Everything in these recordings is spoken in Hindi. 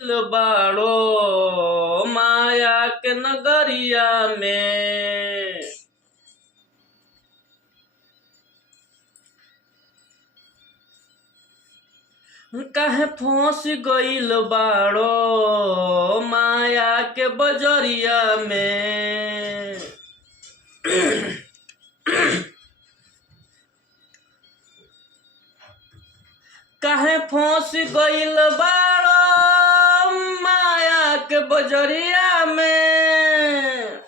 बाड़ो माया के नगरिया में। काहे फंस गइल बाड़ो माया के बजरिया में। काहे फंस गइल बाड़ो माया के बजरिया में।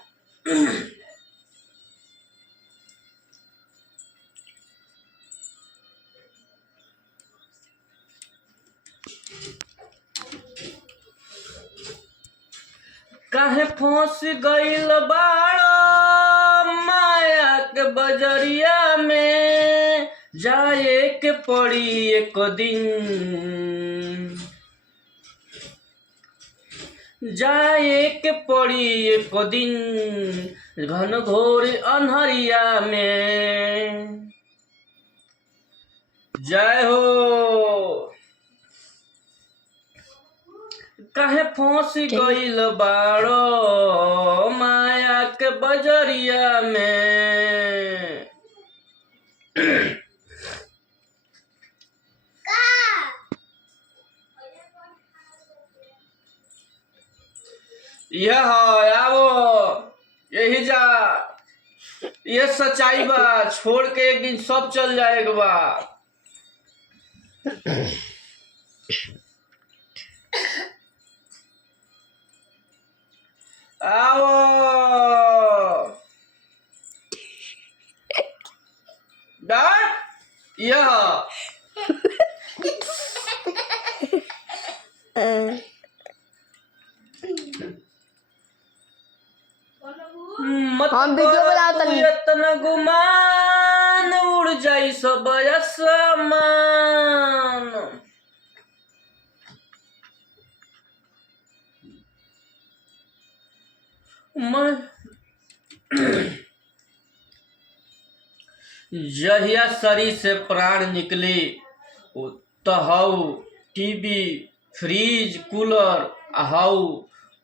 काहे फंस गइल बाड़ो माया के बजरिया में। जाए के पड़ी एक दिन, जाए के पड़ी एक दिन घन घोर अन्हरिया में। जय हो। काहे फंस गइल बाड़ो माया के बजरिया में। यह आवो यही जा, ये सच्चाई बा। छोड़ के एक दिन सब चल जाएगा बा। आओ डॉट यह मत हम वीडियो बनाता नहीं। इतना गुमान उड़ जाई सब आसमान। जहिया शरीर से प्राण निकले तो how TV fridge cooler how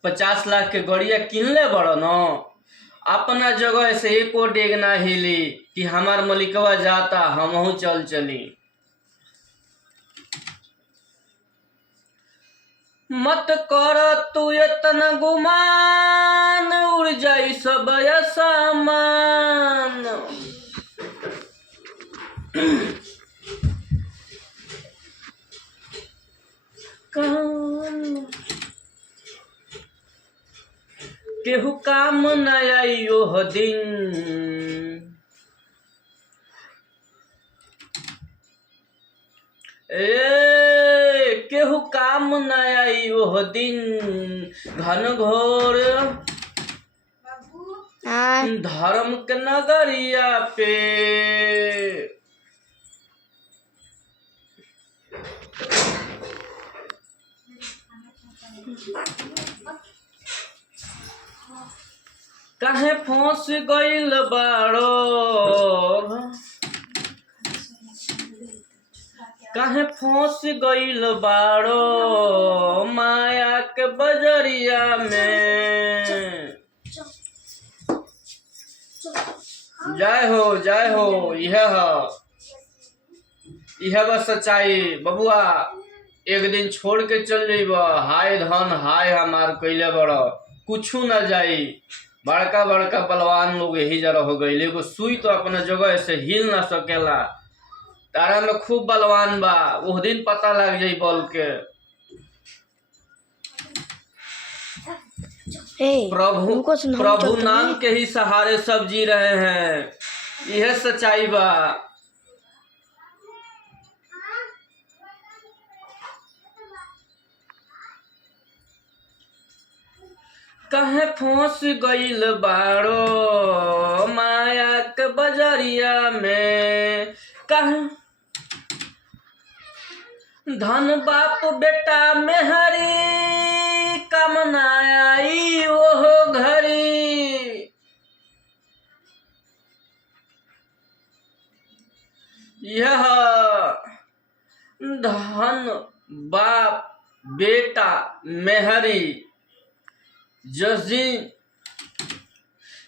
50 lakh के गड़िया किनले बड़ न। अपना जगह से एको डेग ना हिली कि हमार मलिकवा जाता हमहू चल चली। मत कर तू इतना गुमान उड़ जाई सब सामान। केहू काम न आई ओह दिन, केहू काम न आई ओह दिन घन घोर धर्म के नगरिया पे। काहे फंस गइल बाड़ो, काहे फंस गइल बाड़ो माया के बजरिया में। जय हो यह बस सच्चाई बबुआ। एक दिन छोड़ के चल जाइब। हाय धन हाय हमार कइले बड़ कुछू न जाई। बड़का बड़का बलवान लोग यही जरा हो गई। एगो सुई तो अपना जगह से हिल ना सकेला। तारा में खूब बलवान बा, उस दिन पता लग जाई बल के। प्रभु नाम के ही सहारे सब जी रहे हैं। यह सच्चाई बा। काहे फंस गइल बाड़ो माया के बजरिया में। काहे धन बाप बेटा मेहरी कामना आई ओहो घरी। यह धन बाप बेटा मेहरी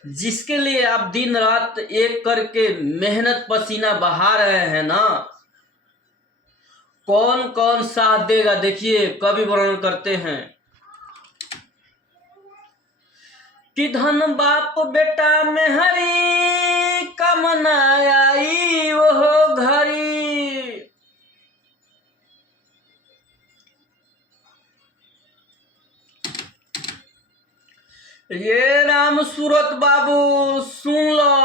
जिसके लिए आप दिन रात एक करके मेहनत पसीना बहा रहे हैं ना, कौन कौन साथ देगा? देखिए कवि वर्णन करते हैं कि धन बाप बेटा मेहरी कमना आई वो घरी। ये राम सूरत बाबू सुन लो,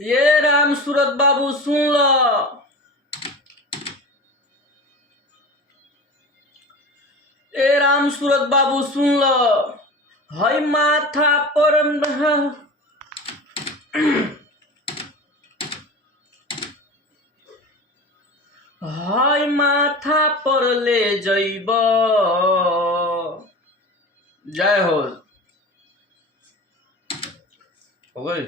ये राम सूरत बाबू सुन लो, ए राम सूरत बाबू सुन लो, हई माथा पर हाय माथा पर ले जइब। जय हो गई।